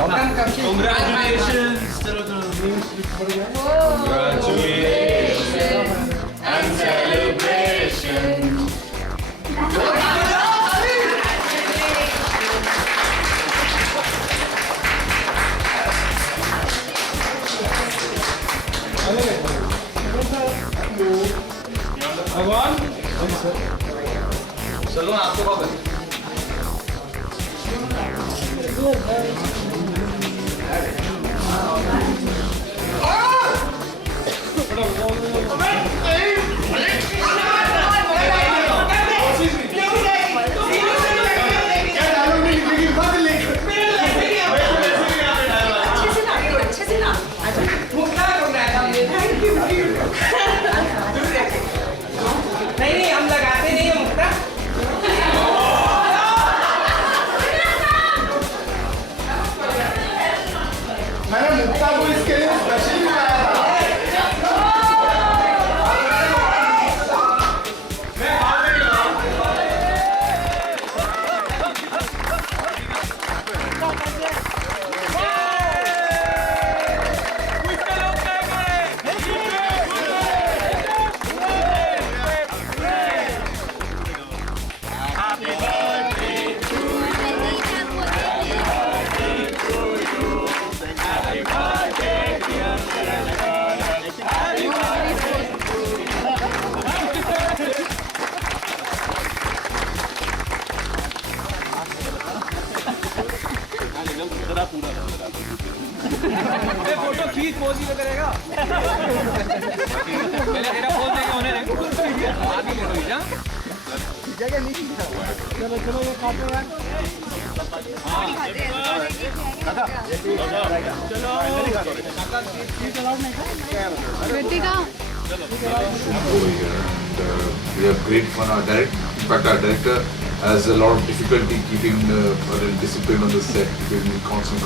Congratulations. Congratulations and celebration. भगवान चलो आपको कब नहीं हम लगाते नहीं है मुक्ता। मैंने मुक्ता को इसके लिए स्पेशली बनाया था। फोटो खींच मोदी का करेगा पहले तेरा फोन देगा उन्हें आगे ले लो जा जगह नहीं चलो चलो ये खाते हैं We have great fun. In fact, our director has a lot of difficulty keeping a little discipline on the set, keeping constant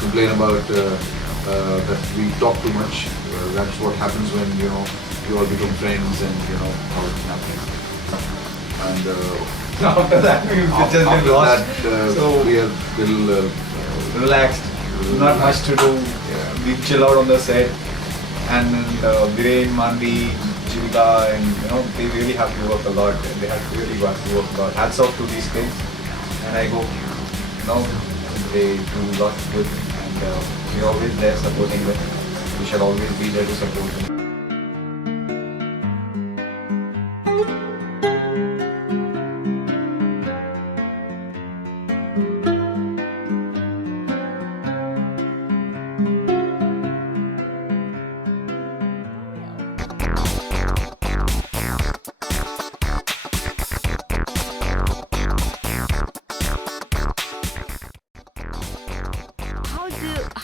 complain about that we talk too much. That's what happens when you all become friends and how it happens. And after that, we've just been lost. So we are little relaxed, not much to do. We chill out on the set, and Viren, Manvi, Jivika, and they really have to work a lot, and they have really got to work a lot. Hats off to these kids, and I hope they do a lot good, and we're always there supporting them. We shall always be there to support them.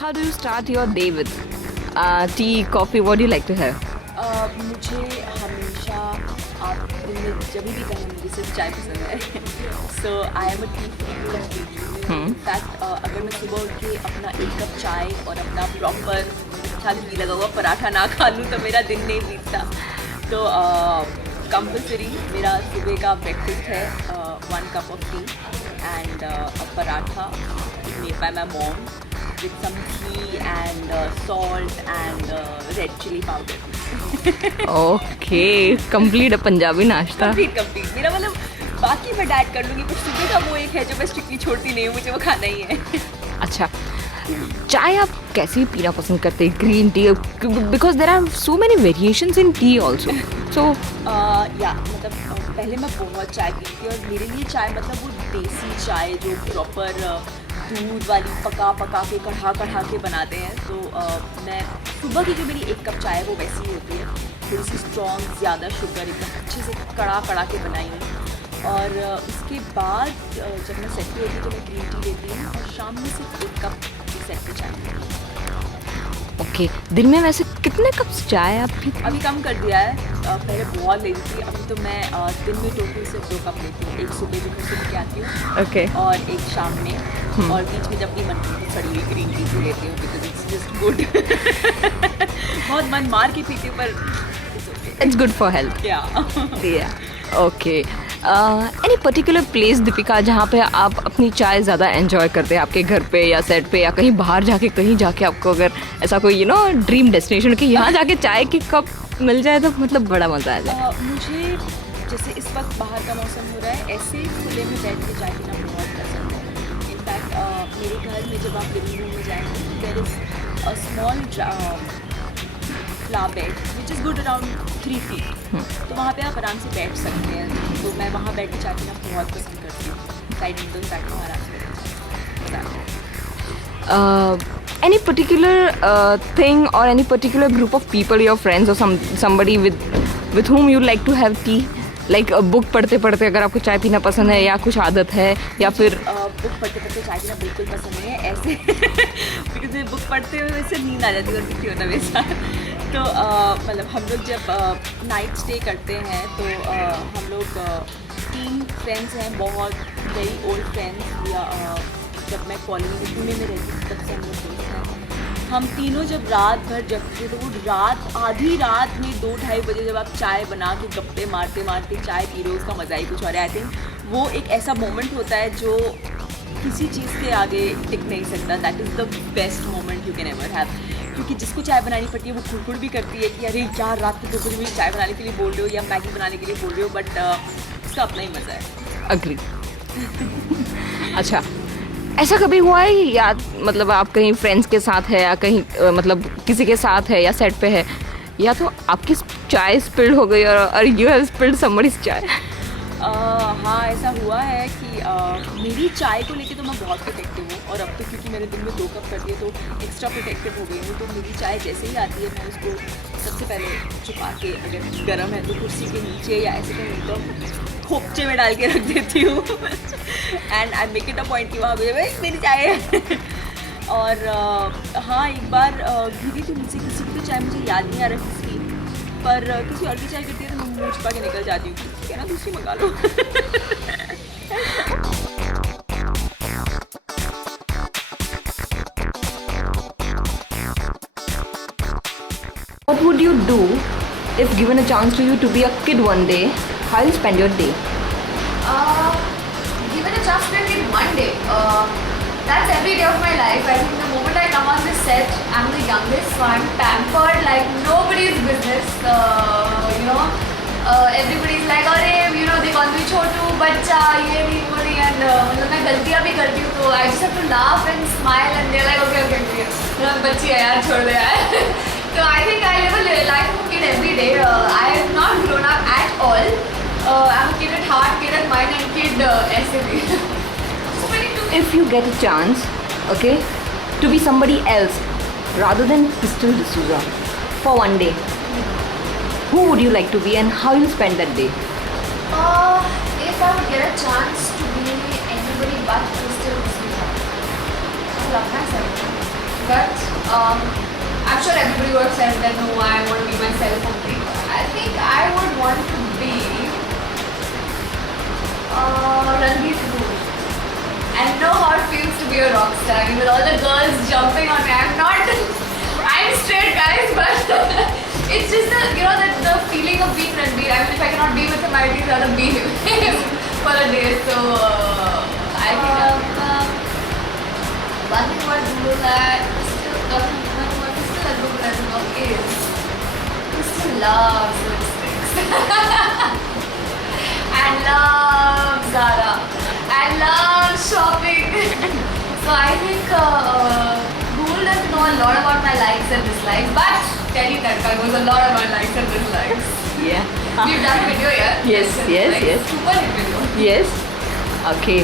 How do you start your day with tea, coffee? What do you like to have? मुझे हमेशा आप दिन में जब भी कहें मुझे सिर्फ चाय पसंद है। So I am a tea freak. In fact अगर मैं सुबह उठ के अपना 1 कप चाय और अपना प्रॉपर अच्छा घी लगा हुआ पराठा ना खा लूँ तो मेरा दिन नहीं बीतता। तो कंपल्सरी मेरा सुबह का ब्रेकफास्ट है 1 cup of tea and a paratha made by my mom with some ghee and salt and red chili powder. Okay, complete Punjabi नाश्ता। Complete. मेरा मतलब बाकी मैं डाइट कर लूँगी पर सुबह का वो एक है जो मैं स्ट्रिक्टली छोड़ती नहीं हूँ, मुझे वो खाना ही है। अच्छा, चाय आप कैसी पीना पसंद करते हैं? Green tea, because there are so many variations in tea also. So मतलब पहले मैं बहुत चाय पीती थी और मेरे लिए चाय मतलब वो देसी चाय जो प्रॉपर दूध वाली पका के कढ़ा के बनाते हैं। तो मैं सुबह की जो मेरी 1 कप चाय है वो वैसी ही होती है, थोड़ी सी स्ट्रॉन्ग, ज़्यादा शुगर, एकदम अच्छे से कड़ा के बनाई हूँ। और उसके बाद जब मैं सेट पे होती हूँ तो मैं ग्रीन टी लेती हूँ और शाम में सिर्फ 1 कप अपनी सेट पे चाय। ओके, दिन में वैसे कितने कप चाय आप पीते? अभी कम कर दिया है, पहले बहुत लेती थी, अभी तो मैं दिन में टोटल सिर्फ 2 कप लेती हूँ। एक सुबह जो घर से लेके आती हूँ ओके, और एक शाम में, और बीच में जब भी मन करती है सड़ी हुई ग्रीन टी भी लेती हूँ बिकॉज इट्स जस्ट गुड। बहुत मन मार के पीती हूँ पर इट्स गुड फॉर हेल्थ। या okay, any particular place Deepika जहाँ पे आप अपनी चाय ज़्यादा एंजॉय करते हैं, आपके घर पे या सेट पे या कहीं बाहर जाके, कहीं जाके आपको अगर ऐसा कोई ड्रीम डेस्टिनेशन कि यहाँ जाके चाय की कप मिल जाए तो मतलब बड़ा मज़ा आ जाए? मुझे जैसे इस वक्त बाहर का मौसम हो रहा है, ऐसे खुले में बैठ के चाय पीना बहुत पसंद है। इनफैक्ट मेरे घर में जब आप लिविंग रूम में जाएंगे तो there is a small flower bed which is good around 3 feet, तो वहाँ पे आप आराम से बैठ सकते हैं। तो मैं वहाँ बैठ के चाय पीना बहुत पसंद करती हूँ, साइड विंडो साइड में आराम से any particular thing or any particular group of people, your friends or somebody with whom you like to have tea? Like book पढ़ते पढ़ते अगर आपको चाय पीना पसंद है, या कुछ आदत है, या फिर बुक पढ़ते पढ़ते चाय पीना बिल्कुल पसंद नहीं है ऐसे बिकॉज बुक पढ़ते हुए वैसे नींद आ जाती है और कुछ होता वैसा। तो मतलब हम लोग जब नाइट स्टे करते हैं तो हम लोग 3 फ्रेंड्स हैं, बहुत वेरी ओल्ड फ्रेंड्स, या जब मैं कॉलेज में पुणे में रहती थी तब से हम लोग दोस्त हैं। हम तीनों जब रात भर जगते तो वो रात आधी रात में 2-2:30 बजे जब आप चाय बना के गप्पे मारते मारते चाय पी रहे हो, उसका मज़ा ही कुछ और है। आई थिंक वो एक ऐसा मोमेंट होता है जो किसी चीज़ के आगे टिक नहीं सकता। That is the best moment you can ever have, क्योंकि जिसको चाय बनानी पड़ती है वो खुड़खुड़ भी करती है कि अरे यार रात को 2 बजे मुझे चाय बनाने के लिए बोल रहे हो या मैगी बनाने के लिए बोल रहे हो, बट उसका अपना ही मज़ा है। अग्री। अच्छा, ऐसा कभी हुआ है या मतलब आप कहीं फ्रेंड्स के साथ है या कहीं मतलब किसी के साथ है या सेट पे है, या तो आपकी चाय स्पिल्ड हो गई और यू हैव स्पिल्ड समबडीज चाय? हाँ, ऐसा हुआ है कि मेरी चाय को लेके तो मैं बहुत प्रोटेक्टिव हूँ, और अब तो क्योंकि मैंने दिन में 2 कप कर दिए तो एक्स्ट्रा प्रोटेक्टिव हो गई हूँ। तो मेरी चाय जैसे ही आती है मैं उसको सबसे पहले छुपा के, अगर गर्म है तो कुर्सी के नीचे या ऐसे कहीं एकदम खोपचे में डाल के रख देती हूँ and I make it a point कि वहाँ पे भाई मेरी चाय है। और हाँ, एक बार गिरी थी मुझसे किसी की तो चाय, मुझे याद नहीं आ रहा किसकी, पर किसी और की चाय गिरती है तो मैं मुँह छुपा के निकल जाती हूँ, ठीक है ना, दूसरी मंगा लो। What would you do if given a chance to you to be a kid one day? How will you spend your day? Given a chance to be a kid one day, that's every day of my life. I think the moment I come on this set, I'm the youngest, so I'm pampered like nobody's business. Everybody's like, अरे they call me छोटू बच्चा, ये नहीं वो नहीं, and मतलब मैं गलतियाँ भी करती हूँ तो I just have to laugh and smile and they're like, okay, बच्ची है यार, छोड़ दे यार। So I think I live a life of a kid every day. I have not grown up at all. I'm a kid at heart, kid at mind, and kid ऐसे भी। If you get a chance, okay, to be somebody else rather than Crystal D'Souza for one day, who would you like to be and how you spend that day? If I would get a chance to be anybody but Crystal D'Souza, I love myself. But I'm sure everybody would have said that no, I want to be myself only. I think I would want to be Ranveer Kapoor and know how it feels to be a rock star. I mean, with all the girls jumping on me, I'm straight, guys, but it's just the feeling of being Ranveer. I mean, if I cannot be with him, I'd rather be him for a day. So I think one thing I do that Crystal loves lipsticks and loves Zara and loves shopping. So I think Google doesn't know a lot about my likes and dislikes, but Teddy Tadka knows a lot about likes and dislikes. Yeah. We've done a video here. Yes. Super hit video. Yes. Okay.